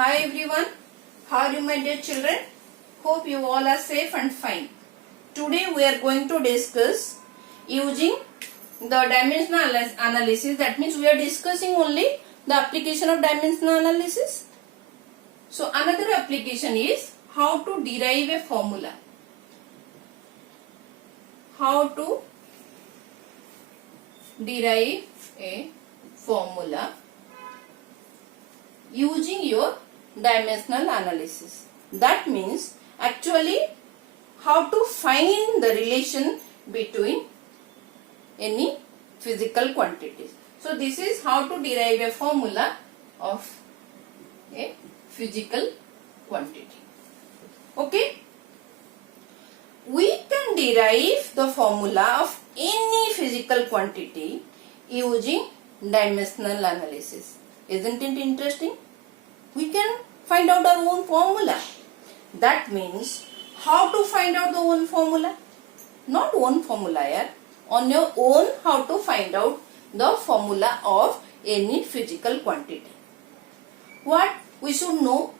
Hi everyone, how are you my dear children? Hope you all are safe and fine. Today we are going to discuss using the dimensional analysis. That means we are discussing only the application of dimensional analysis. So another application is how to derive a formula. How to derive a formula using your dimensional analysis. That means actually how to find the relation between any physical quantities. So this is how to derive a formula of a physical quantity. Okay? We can derive the formula of any physical quantity using dimensional analysis. Isn't it interesting? We can find out our own formula. That means how to find out the own formula? Not own formula, yeah. On your own, how to find out the formula of any physical quantity. What we should know?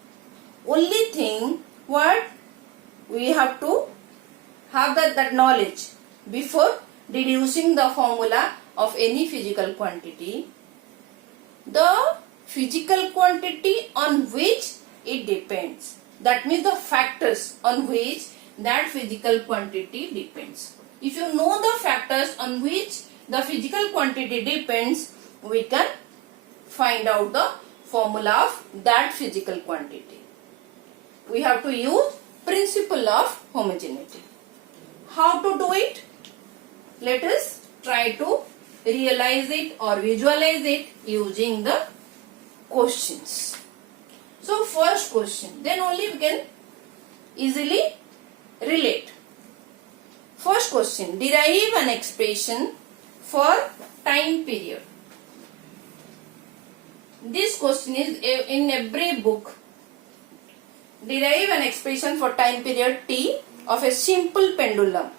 Only thing what we have to have that knowledge before deducing the formula of any physical quantity. The physical quantity on which it depends. That means the factors on which that physical quantity depends. If you know the factors on which the physical quantity depends, we can find out the formula of that physical quantity. We have to use principle of homogeneity. How to do it? Let us try to realize it or visualize it using the questions. So first question, then only we can easily relate. First question, derive an expression for time period. This question is in every book. Derive an expression for time period T of a simple pendulum.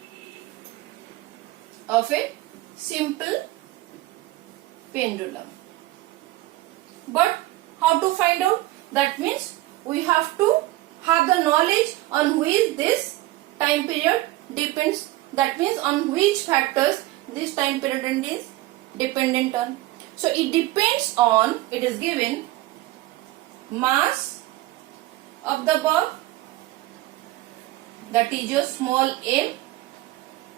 Of a simple pendulum. But how to find out? That means we have to have the knowledge on which this time period depends. That means on which factors this time period is dependent on. So it depends on, it is given, mass of the bob, that is your small m,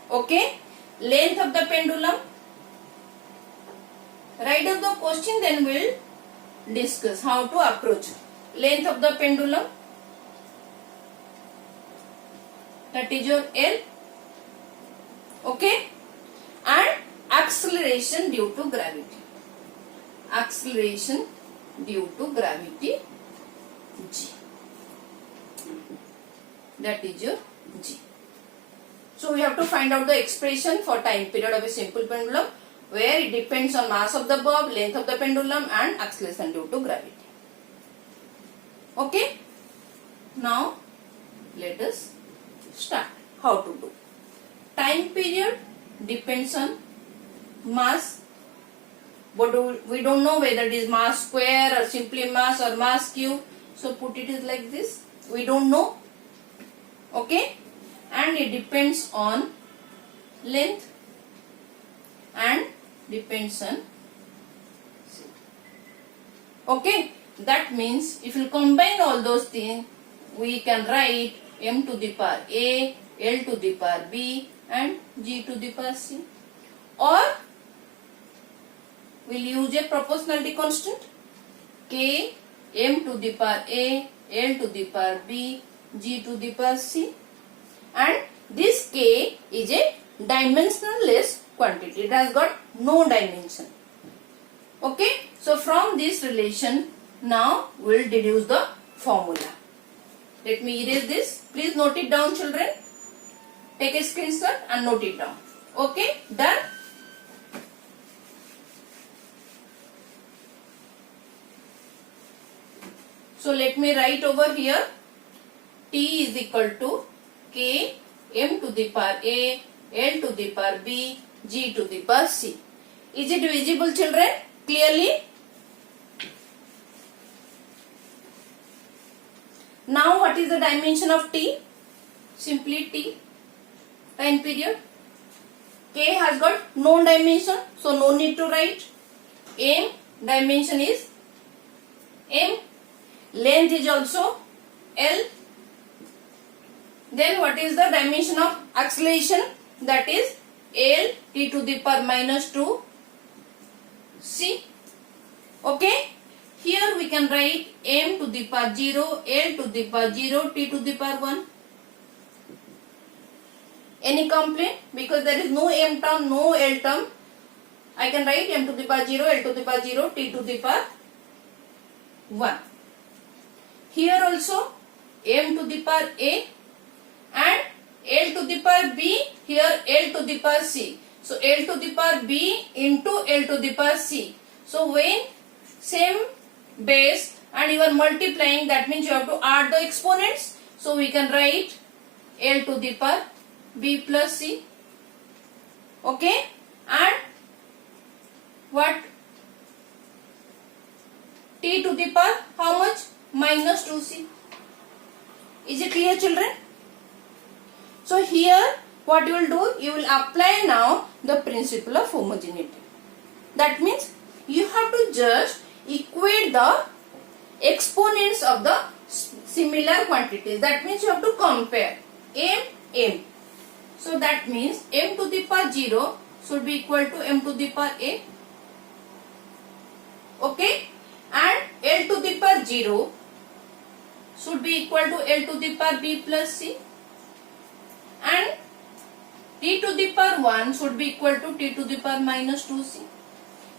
okay, length of the pendulum. Write down the question, then we will discuss how to approach. Length of the pendulum, that is your L, okay, and acceleration due to gravity. Acceleration due to gravity, G. That is your G. So we have to find out the expression for time period of a simple pendulum, where it depends on mass of the bob, length of the pendulum and acceleration due to gravity. Okay? Now let us start. How to do? Time period depends on mass, but we don't know whether it is mass square or simply mass or mass cube. So put it is like this. We don't know. Okay? And it depends on length and depends on C. Okay, that means if you combine all those things, we can write m to the power a, l to the power b and g to the power c. Or we'll use a proportionality constant k, m to the power a, l to the power b, g to the power c. And this k is a dimensionless quantity. It has got no dimension. Okay. So from this relation, now we will deduce the formula. Let me erase this. Please note it down, children. Take a screenshot and note it down. Okay. Done. So let me write over here. T is equal to K m to the power a, l to the power b, g to the power c. Is it visible, children? Clearly? Now what is the dimension of T? Simply T, time period. K has got no dimension, so no need to write. M, dimension is M. Length is also L. Then what is the dimension of acceleration? That is L, T to the power minus 2 C. Okay. Here we can write M to the power 0, L to the power 0, T to the power 1. Any complaint? Because there is no M term, no L term. I can write M to the power 0, L to the power 0, T to the power 1. Here also M to the power A and L to the power B, here L to the power C. So L to the power B into L to the power C. So when same base and you are multiplying, that means you have to add the exponents. So we can write L to the power B plus C. Okay. And what? T to the power how much? Minus 2C. Is it clear, children? So here what you will do, you will apply now the principle of homogeneity. That means you have to just equate the exponents of the similar quantities. That means you have to compare M, M. So that means M to the power 0 should be equal to M to the power A. Okay. And L to the power 0 should be equal to L to the power B plus C. And T to the power 1 should be equal to T to the power minus 2C.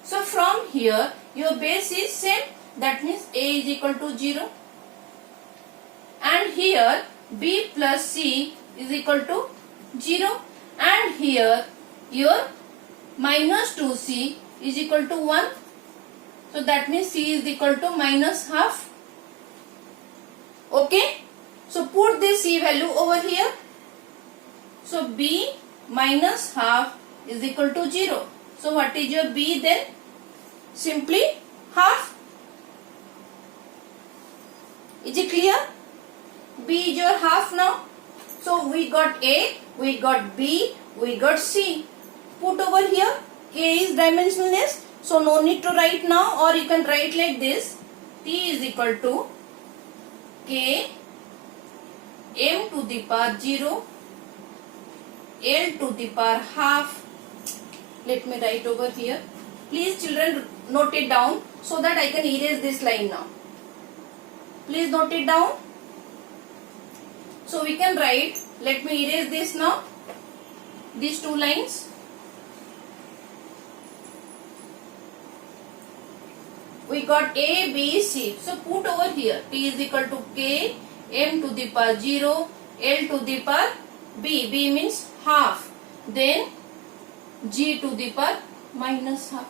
So from here your base is same, that means A is equal to 0. And here B plus C is equal to 0. And here your minus 2C is equal to 1. So that means C is equal to minus half. Okay. So put this C value over here. So B minus half is equal to 0. So what is your B then? Simply half. Is it clear? B is your half now. So we got A, we got B, we got C. Put over here. K is dimensionless, so no need to write now, or you can write like this. T is equal to K M to the power 0 L to the power half. Let me write over here. Please children note it down so that I can erase this line now. Please note it down. So we can write, let me erase this now, these two lines. We got A, B, C. So put over here T is equal to K M to the power 0 L to the power B. B means half. Then G to the power minus half.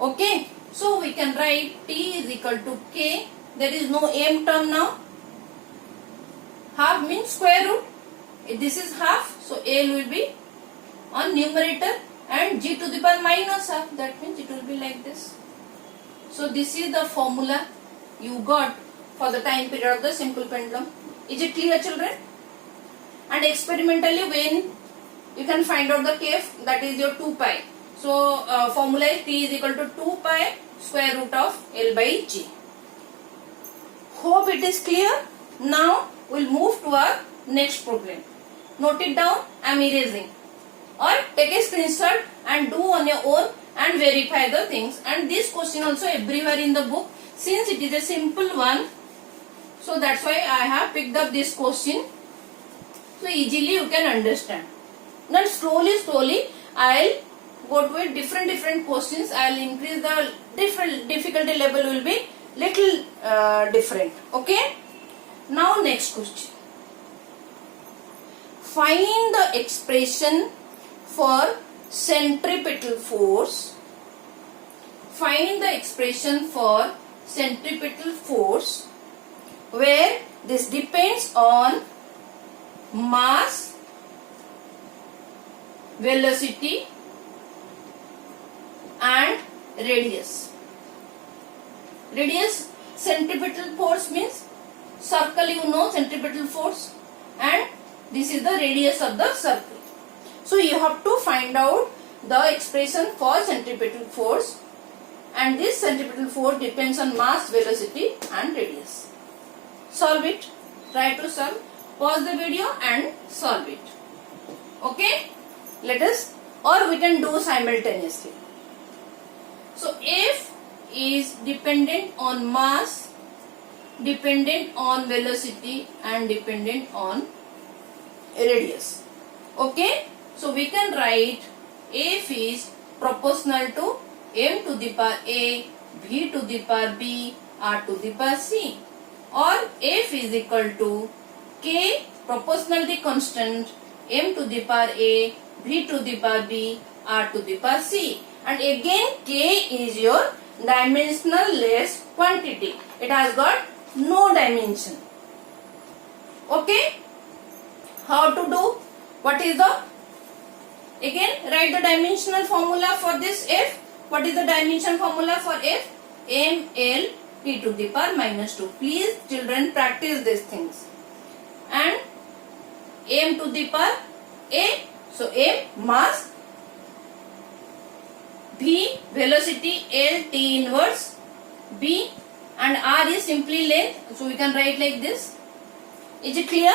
Okay. So we can write T is equal to K. There is no M term now. Half means square root. This is half. So L will be on numerator and G to the power minus half. That means it will be like this. So this is the formula you got for the time period of the simple pendulum. Is it clear, children? And experimentally when you can find out the kf, that is your 2 pi. So formula is T is equal to 2 pi square root of L by G. Hope it is clear. Now we'll move to our next problem. Note it down. I am erasing. Or take a screenshot and do on your own and verify the things. And this question also everywhere in the book. Since it is a simple one, so that's why I have picked up this question. So easily you can understand. Then slowly I'll go to a different questions. I'll increase the difficulty level will be little different. Okay. Now next question. Find the expression for centripetal force. Find the expression for centripetal force where this depends on mass, velocity and radius. centripetal force means circle, you know centripetal force, and this is the radius of the circle. So you have to find out the expression for centripetal force, and this centripetal force depends on mass, velocity and radius. Solve it. Try to solve. Pause the video and solve it. Okay? Let us, or we can do simultaneously. So F is dependent on mass, dependent on velocity and dependent on radius. Okay? So we can write F is proportional to m to the power a, v to the power b, r to the power c, or F is equal to k proportionality constant m to the power a, v to the power b, r to the power c, and again k is your dimensionless quantity. It has got no dimension. Okay? How to do? What is the? Again write the dimensional formula for this F. What is the dimension formula for F? ml t to the power minus 2. Please children practice these things. And m to the power a. So m mass, v velocity, l t inverse, b, and r is simply length. So we can write like this. Is it clear?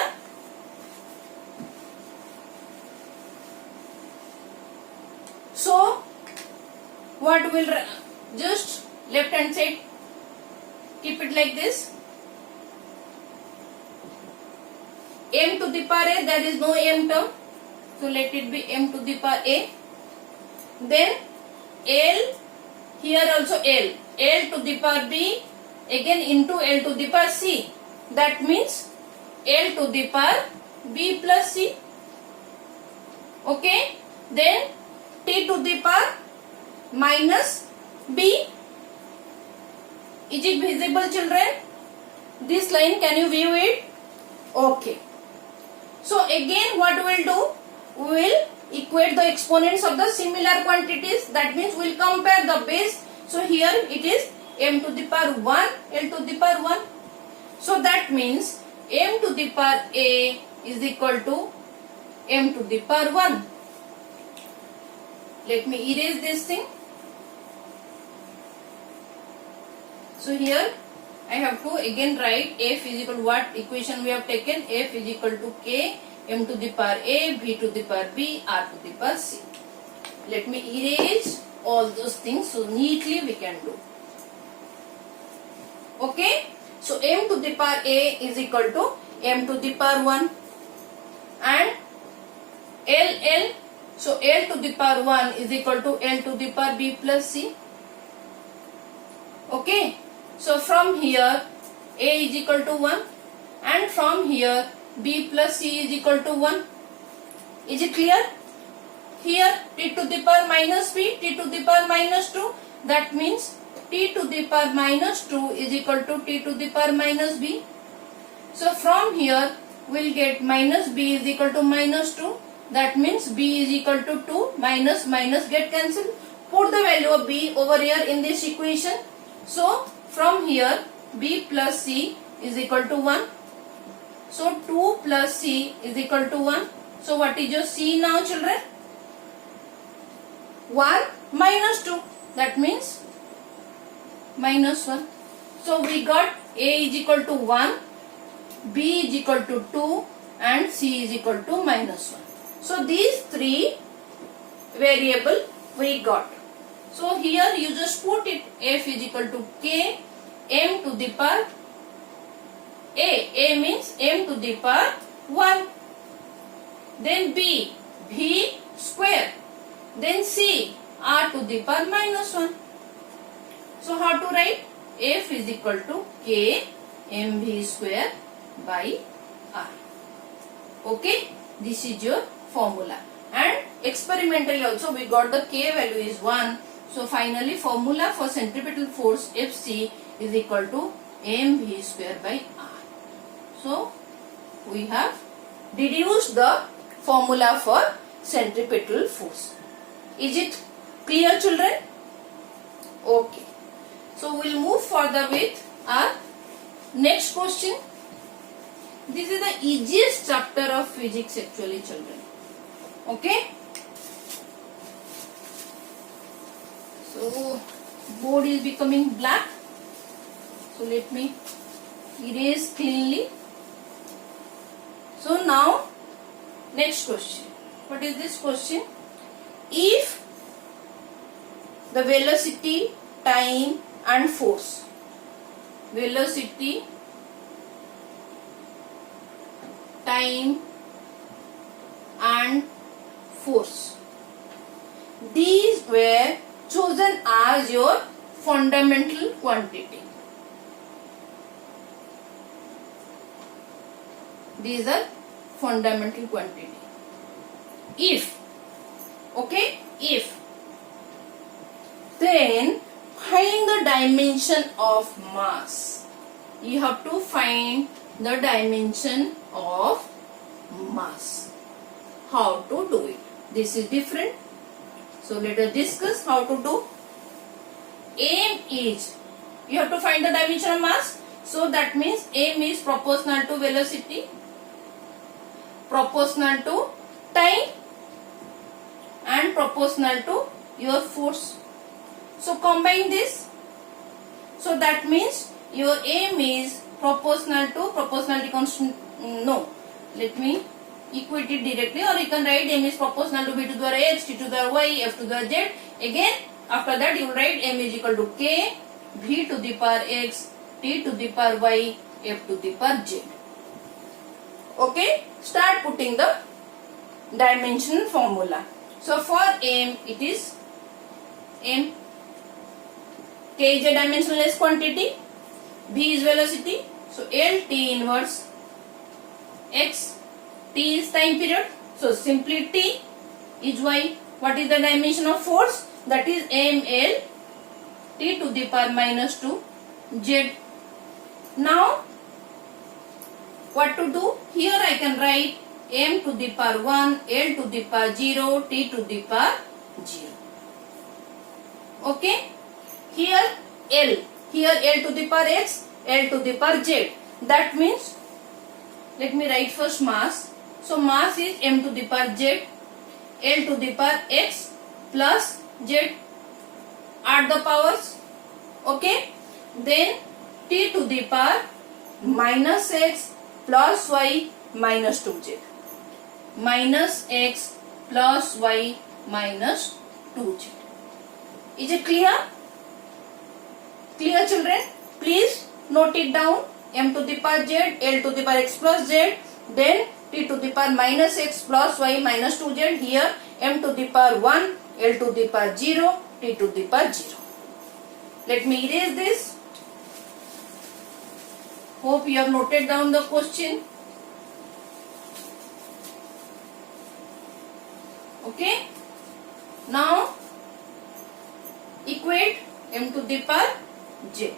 So what will just left hand side keep it like this. M to the power a, there is no m term, so let it be m to the power a. Then L, here also L to the power b, again into L to the power c. That means L to the power b plus c. Okay. Then t to the power minus b. Is it visible, children? This line, can you view it? Okay. So again what we will do? We will equate the exponents of the similar quantities. That means we will compare the base. So here it is m to the power 1, L to the power 1. So that means m to the power a is equal to m to the power 1. Let me erase this thing. So here I have to again write F is equal to what equation we have taken? F is equal to k m to the power a, v to the power b, r to the power c. Let me erase all those things so neatly we can do. Okay. So m to the power a is equal to m to the power 1 and L. So L to the power 1 is equal to L to the power b plus c. Okay. So from here a is equal to 1 and from here b plus c is equal to 1. Is it clear? Here t to the power minus b, t to the power minus 2. That means t to the power minus 2 is equal to t to the power minus b. So from here we will get minus b is equal to minus 2. That means b is equal to 2, minus get cancelled. Put the value of b over here in this equation. So from here b plus c is equal to 1. So 2 plus c is equal to 1. So what is your c now, children? 1 minus 2. That means minus 1. So we got a is equal to 1, b is equal to 2 and c is equal to minus 1. So these three variable we got. So here you just put it. F is equal to k m to the power a means m to the power 1. Then b, v square. Then c, r to the power minus 1. So how to write? F is equal to k mv square by r. Okay. This is your formula. And experimentally also we got the k value is 1. So finally formula for centripetal force Fc is equal to mv square by r. So we have deduced the formula for centripetal force. Is it clear, children? Okay. So we'll move further with our next question. This is the easiest chapter of physics actually, children. Okay. So board is becoming black. So let me erase cleanly. So now next question. What is this question? If the velocity, time and force, velocity, time and force, these were chosen as your fundamental quantity. These are fundamental quantity. If, okay, if, then find the dimension of mass. You have to find the dimension of mass. How to do it? This is different. So let us discuss how to do. M is, you have to find the dimension of mass. So that means M is proportional to velocity, proportional to time and proportional to your force. So combine this. So that means your M is proportional to proportionality constant. No, let me equate it directly, or you can write M is proportional to V to the power X, T to the power Y, F to the power Z. Again, after that you will write M is equal to K, V to the power X, T to the power Y, F to the power Z. Okay, start putting the dimension formula. So for M, it is M. K is a dimensionless quantity, V is velocity, so L T inverse X, T is time period, so simply T is Y. What is the dimension of force? That is ML T to the power minus 2 Z. Now what to do? Here I can write M to the power 1, L to the power 0, T to the power 0. Okay. Here L. Here L to the power X, L to the power Z. That means, let me write first mass. So mass is M to the power Z, L to the power X plus Z. Add the powers. Okay. Then T to the power minus X plus Y minus 2Z. Minus X plus Y minus 2Z. Is it clear? Clear, children? Please note it down. M to the power Z, L to the power X plus Z, then T to the power minus X plus Y minus 2Z. Here M to the power 1, L to the power 0, T to the power 0. Let me erase this. Hope you have noted down the question. Okay. Now equate M to the power Z.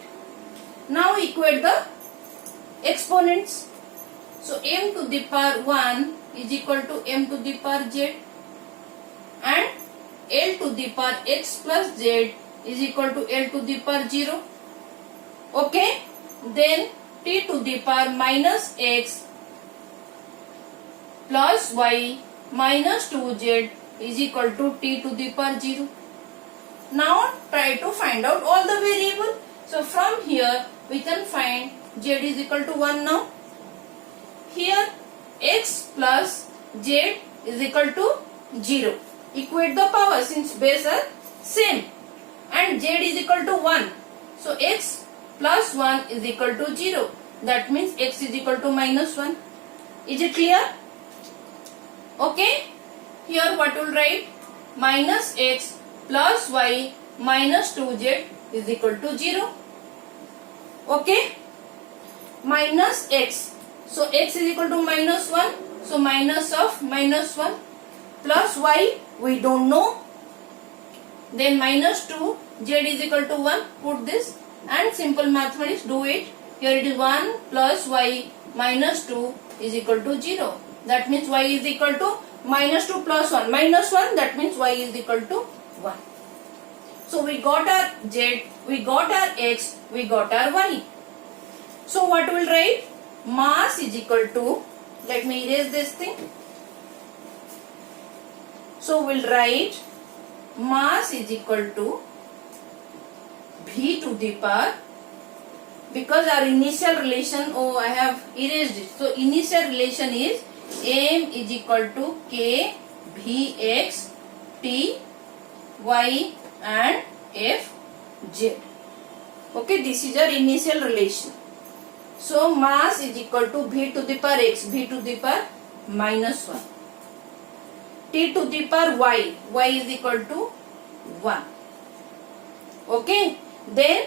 Now equate the exponents. So M to the power 1 is equal to M to the power Z, and L to the power X plus Z is equal to L to the power 0. Okay. Then T to the power minus X plus Y minus 2Z is equal to T to the power 0. Now try to find out all the variables. So from here we can find Z is equal to 1 now. Here X plus Z is equal to 0. Equate the power since base are same, and Z is equal to 1. So X plus 1 is equal to 0. That means X is equal to minus 1. Is it clear? Okay. Here what will write? Minus X plus Y minus 2Z is equal to 0. Okay. Minus X. So X is equal to minus 1. So minus of minus 1 plus Y we don't know. Then minus 2, Z is equal to 1. Put this and simple mathematics, do it. Here it is 1 plus Y minus 2 is equal to 0. That means Y is equal to minus 2 plus 1. Minus 1, that means Y is equal to 1. So we got our Z, we got our X, we got our Y. So what will write? Mass is equal to, let me erase this thing. So we'll write mass is equal to V to the power, because our initial relation, oh I have erased it. So initial relation is m is equal to k Vx t y and f z. Okay, this is our initial relation. So mass is equal to V to the power x, V to the power minus 1, t to the power y, y is equal to 1. Okay, then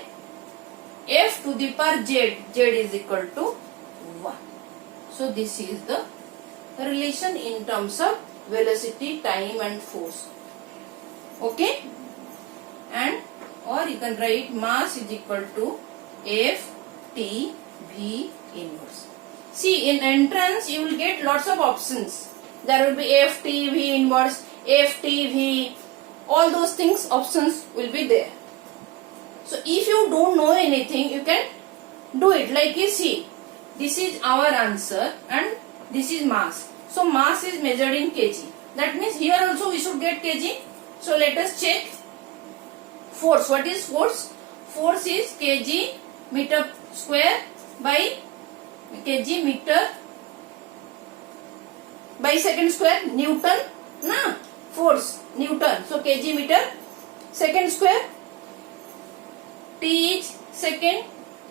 f to the power z, z is equal to 1. So this is the relation in terms of velocity, time and force. Okay, and or you can write mass is equal to f t v inverse. See, in entrance you will get lots of options. There will be f t v inverse, f t v, all those things, options will be there. So if you don't know anything, you can do it. Like you see, this is our answer and this is mass. So mass is measured in kg. That means here also we should get kg. So let us check. Force. What is force? Force is kg meter square by kg meter by second square. Newton. Na? Force. Newton. So kg meter second square. T is second.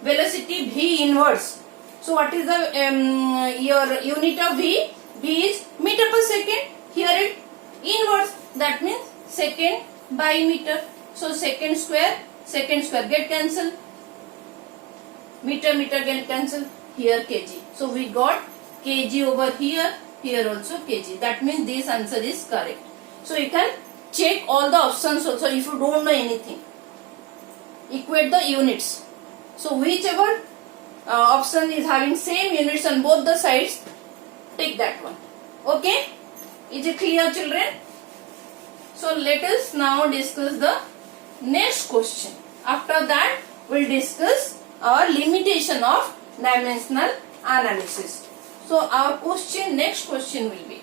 Velocity v inverse. So what is the your unit of v? V is meter per second. Here it inverse. That means second by meter. So second square get cancelled. Meter get cancelled. Here kg. So we got kg over here. Here also kg. That means this answer is correct. So you can check all the options also if you don't know anything. Equate the units. So whichever option is having same units on both the sides, take that one. Okay? Is it clear, children? So let us now discuss the next question. After that, we'll discuss our limitation of dimensional analysis. So our next question will be,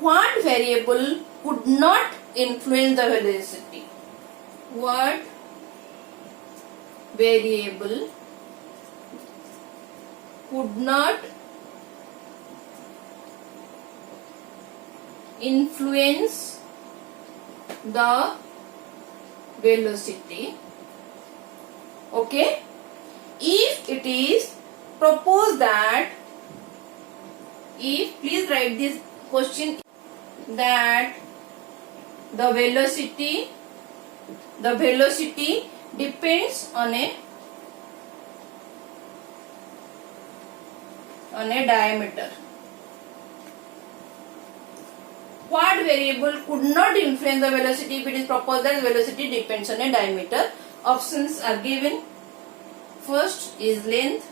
what variable could not influence the velocity? What variable could not influence the velocity? Okay, if it is proposed that, if, please write this question, that the velocity depends on a diameter. What variable could not influence the velocity if it is proposed that velocity depends on a diameter? Options are given. First is length.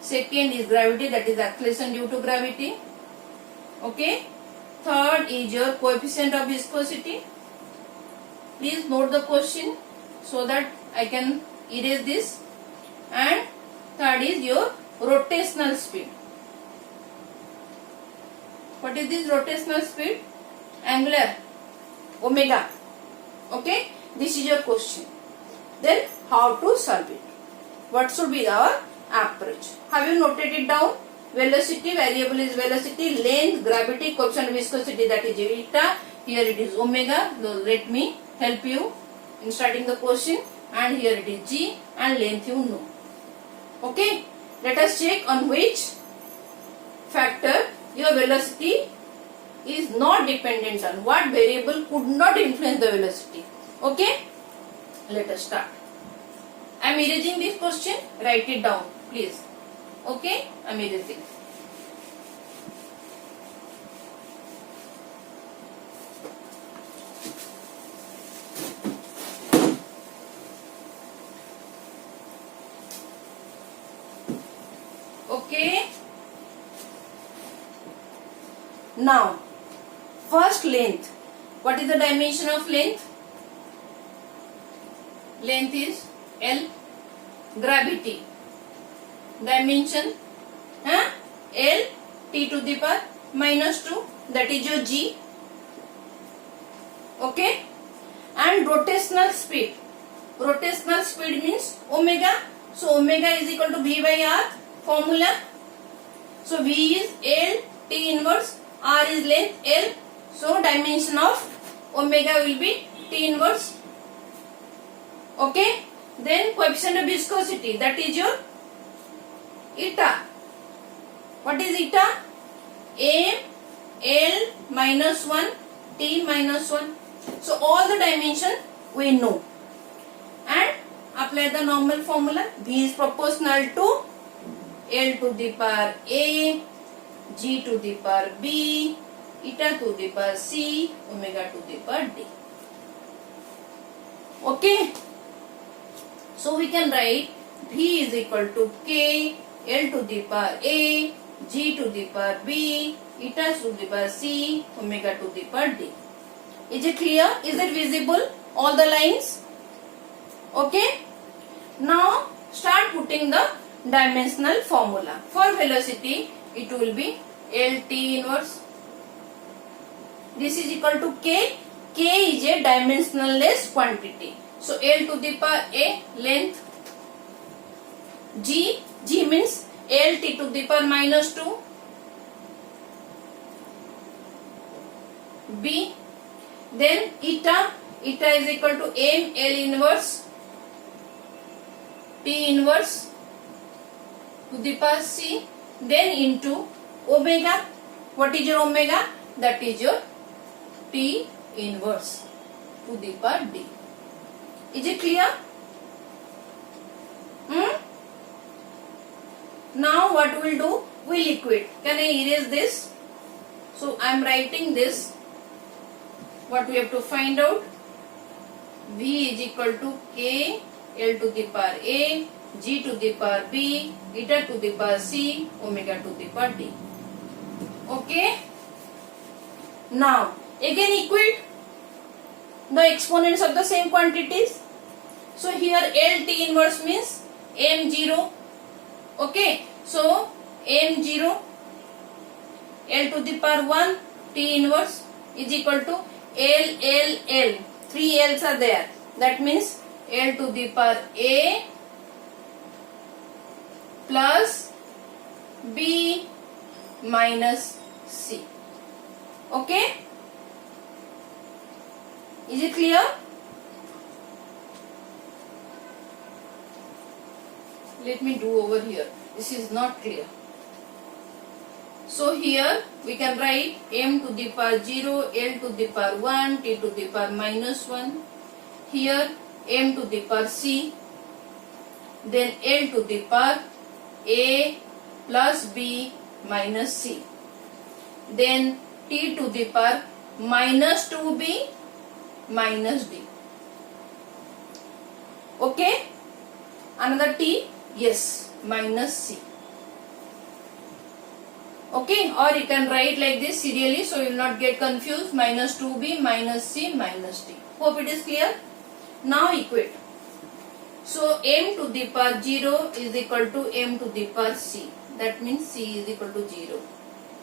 Second is gravity, that is acceleration due to gravity. Okay. Third is your coefficient of viscosity. Please note the question so that I can erase this. And third is your rotational speed. What is this rotational speed? Angular, omega. Okay, this is your question. Then how to solve it? What should be our approach? Have you noted it down? Velocity, variable is velocity, length, gravity, coefficient of viscosity, that is eta. Here it is omega. So let me help you in starting the question. And here it is g, and length you know. Okay, let us check on which factor your velocity is not dependent on. What variable could not influence the velocity? Okay, let us start. I am erasing this question. Write it down, please. Okay, I am erasing. Okay. Now, first length. What is the dimension of length? Length is L. gravity dimension, L t to the power minus 2, that is your G. Okay, and rotational speed means omega. So omega is equal to V by R formula. So V is L T inverse, R is length L. So dimension of omega will be T inverse. Okay, then coefficient of viscosity, that is your eta. What is eta? M L minus 1 T minus 1. So all the dimension we know, and apply the normal formula. V is proportional to L to the power A, G to the power B, eta to the power C, omega to the power D. Okay, so we can write V is equal to K, L to the power A, G to the power B, eta to the power C, omega to the power D. Is it clear? Is it visible? All the lines? Okay. Now start putting the dimensional formula. For velocity, it will be LT inverse. This is equal to K. K is a dimensionless quantity. So L to the power A, length. G means LT to the power minus 2. B. Then eta is equal to M L inverse T inverse to the power C, then into omega. What is your omega? That is your T inverse to the power D. Is it clear? Now what we will do? We will equate. Can I erase this? So I am writing this. What we have to find out? V is equal to K, L to the power A, G to the power B, eta to the power C, omega to the power D. Okay. Now again equate the exponents of the same quantities. So here LT inverse means M0. Okay. So M0, L to the power 1 T inverse is equal to L. 3 L's are there. That means L to the power A plus B minus C. Okay? Is it clear? Let me do over here. This is not clear. So here we can write M to the power 0, L to the power 1, T to the power minus 1. Here M to the power C, then L to the power A plus B minus C. Then T to the power minus 2B minus D. Okay? Another T? Yes, minus C. Okay, or you can write like this serially so you will not get confused. Minus 2B minus C minus D. Hope it is clear. Now equate. So M to the power 0 is equal to M to the power C. That means C is equal to 0.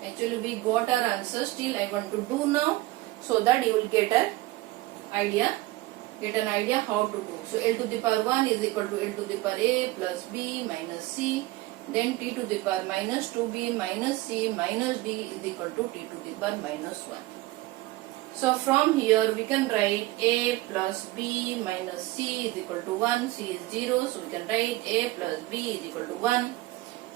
Actually we got our answer. Still I want to do now so that you will get an idea how to do. So L to the power 1 is equal to L to the power A plus B minus C. Then T to the power minus 2B minus C minus D is equal to T to the power minus 1. So from here we can write A plus B minus C is equal to 1. C is 0. So we can write A plus B is equal to 1.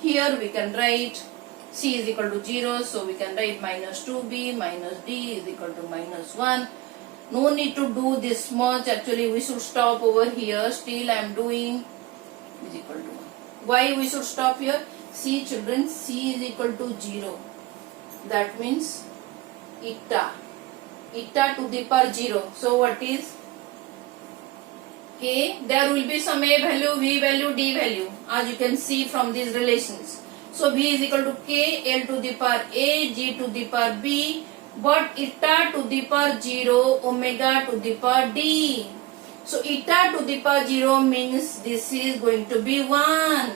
Here we can write C is equal to 0. So we can write minus 2B minus D is equal to minus 1. No need to do this much. Actually we should stop over here. Still I am doing is equal to 1. Why we should stop here? See children, C is equal to 0. That means eta to the power 0. So what is K? There will be some A value, V value, D value, as you can see from these relations. So V is equal to K, L to the power A, G to the power B, but eta to the power 0, omega to the power D. So eta to the power 0 means this is going to be 1.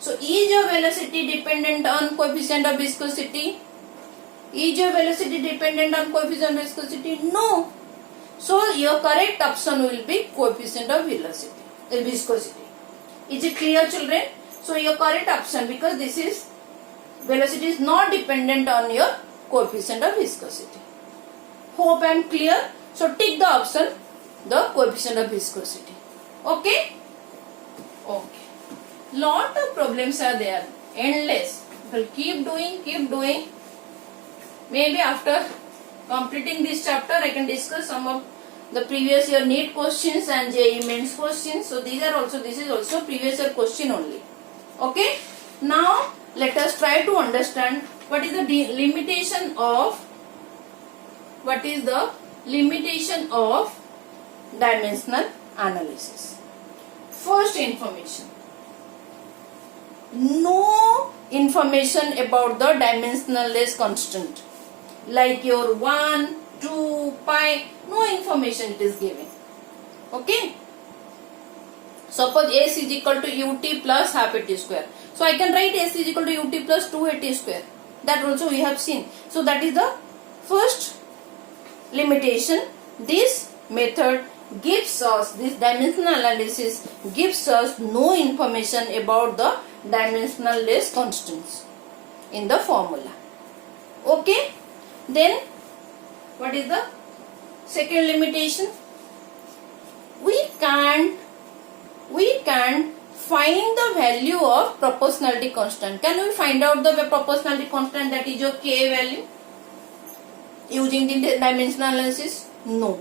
So is your velocity dependent on coefficient of viscosity? Is your velocity dependent on coefficient of viscosity? No. So your correct option will be coefficient of viscosity. Is it clear, children? So your correct option, because this is velocity is not dependent on your coefficient of viscosity. Hope I am clear. So tick the option, the coefficient of viscosity. Okay? Okay. Lot of problems are there, endless. Well, keep doing. Maybe after completing this chapter, I can discuss some of the previous year NEET questions and JEE Mains questions. So this is also previous year question only. Okay. Now let us try to understand what is the limitation of dimensional analysis. First information. No information about the dimensionless constant like your 1, 2, pi, no information it is given. Okay. Suppose s is equal to ut plus half at square. So I can write s is equal to ut plus 2 at square. That also we have seen. So that is the first limitation. This method gives us, this dimensional analysis gives us no information about the dimensionless constants in the formula. Okay. Then what is the second limitation? We can't find the value of proportionality constant. Can we find out the proportionality constant, that is your k value, using the dimensional analysis? No.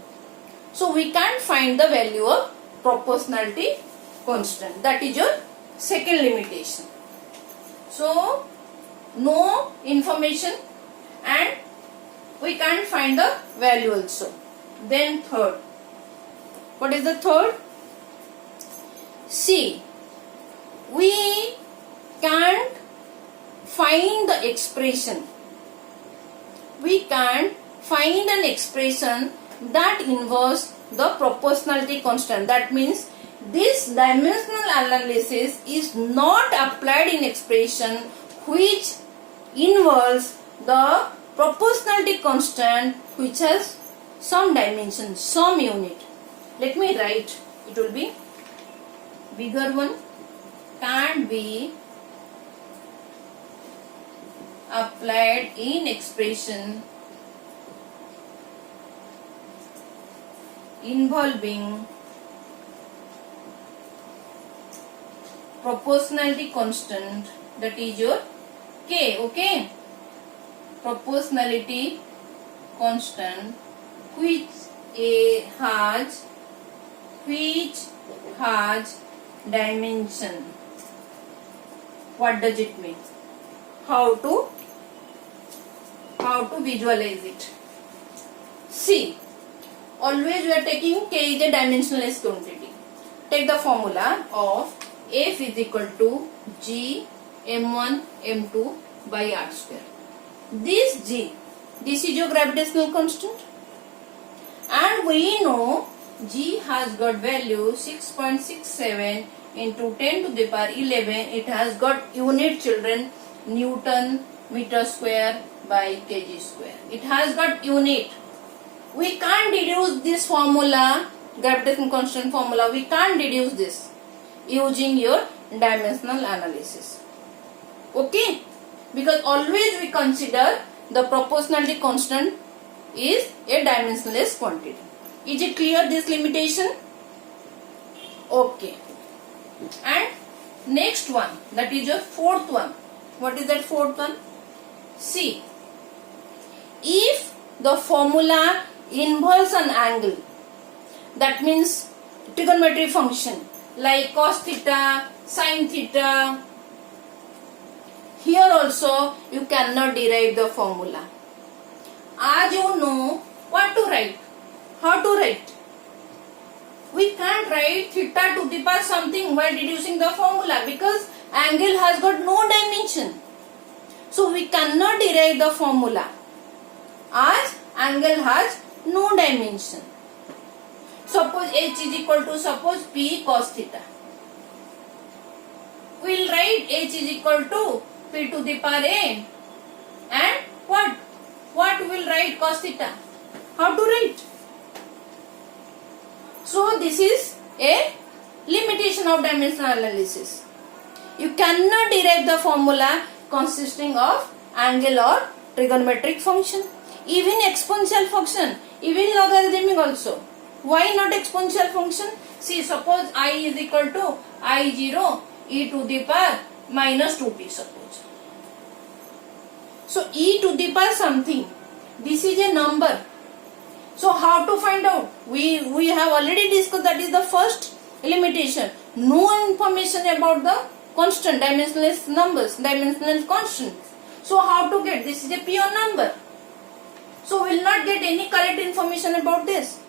So we can't find the value of proportionality constant. That is your second limitation. So no information and we can't find the value also. Then third. What is the third? See, we can't find the expression. We can't find an expression that involves the proportionality constant. That means this dimensional analysis is not applied in expression which involves the proportionality constant which has some dimension, some unit. Let me write. It will be bigger one. Can't be applied in expression involving proportionality constant, that is your k. Okay. Proportionality constant which has dimension. What does it mean? How to visualize it? See, always we are taking k is a dimensionless quantity. Take the formula of F is equal to G m1 m2 by r square. This G, this is your gravitational constant, and we know G has got value 6.67 into 10 to the power 11. It has got unit, children, Newton meter square by kg square. It has got unit. We can't deduce this formula, gravitational constant formula. We can't deduce this using your dimensional analysis. Okay? Because always we consider the proportionality constant is a dimensionless quantity. Is it clear, this limitation? Okay. And next one, that is your fourth one. What is that fourth one? See, if the formula involves an angle, that means trigonometric function like cos theta, sin theta, here also you cannot derive the formula. As you know what to write, how to write. We can't write theta to the power something while deducing the formula because angle has got no dimension. So we cannot derive the formula as angle has no dimension. Suppose h is equal to suppose p cos theta. We will write h is equal to p to the power a and what? What we will write cos theta? How to write? So this is a limitation of dimensional analysis. You cannot derive the formula consisting of angle or trigonometric function, even exponential function, even logarithmic also. Why not exponential function? See, suppose I is equal to I0 e to the power minus 2t suppose. So e to the power something. This is a number. So how to find out? We have already discussed, that is the first limitation. No information about the constant, dimensionless numbers, dimensional constants. So how to get? This is a pure number. So we will not get any correct information about this.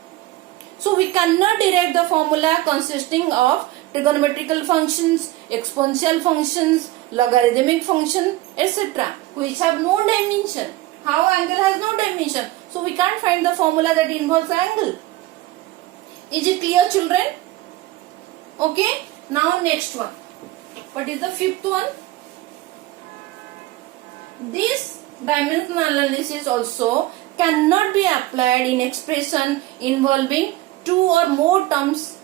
So we cannot derive the formula consisting of trigonometrical functions, exponential functions, logarithmic function, etc., which have no dimension. How angle has no dimension? So we can't find the formula that involves angle. Is it clear, children? Okay. Now next one. What is the fifth one? This dimensional analysis also cannot be applied in expression involving two or more terms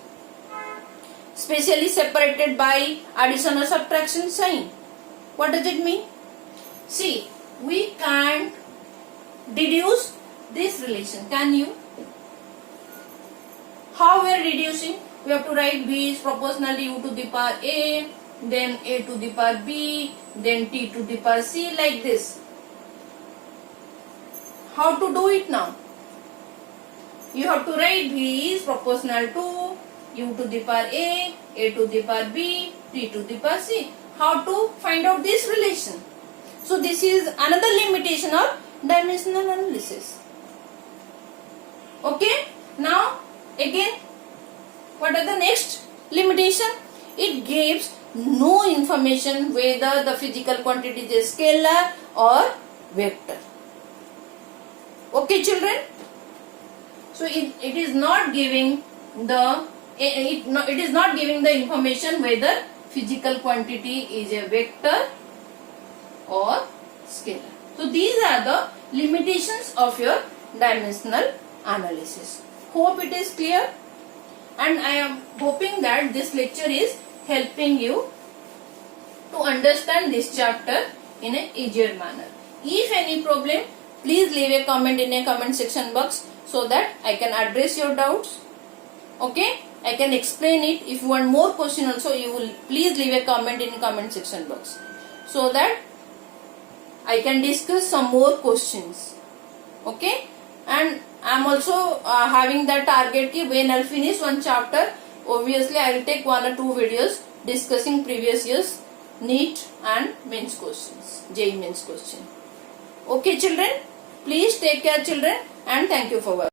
specially separated by addition or subtraction sign. What does it mean? See, we can't deduce this relation. Can you? How we are reducing? We have to write b is proportional to u to the power a, then a to the power b, then t to the power c, like this. How to do it now? You have to write b is proportional to u to the power a to the power b, t to the power c. How to find out this relation? So this is another limitation of dimensional analysis. Okay. Now again, what are the next limitation? It gives no information whether the physical quantity is a scalar or vector. Okay, children. So it is not giving the it is not giving the information whether physical quantity is a vector or scalar. So these are the limitations of your dimensional analysis. Hope it is clear, and I am hoping that this lecture is helping you to understand this chapter in an easier manner. If any problem, please leave a comment in a comment section box so that I can address your doubts. Okay, I can explain it. If you want more question also, you will please leave a comment in the comment section box so that I can discuss some more questions. Okay, and I am also having that target ki when I will finish one chapter, obviously I will take 1 or 2 videos discussing previous years NEET and mains questions, JEE mains question. Okay, children, please take care, children, and thank you for watching.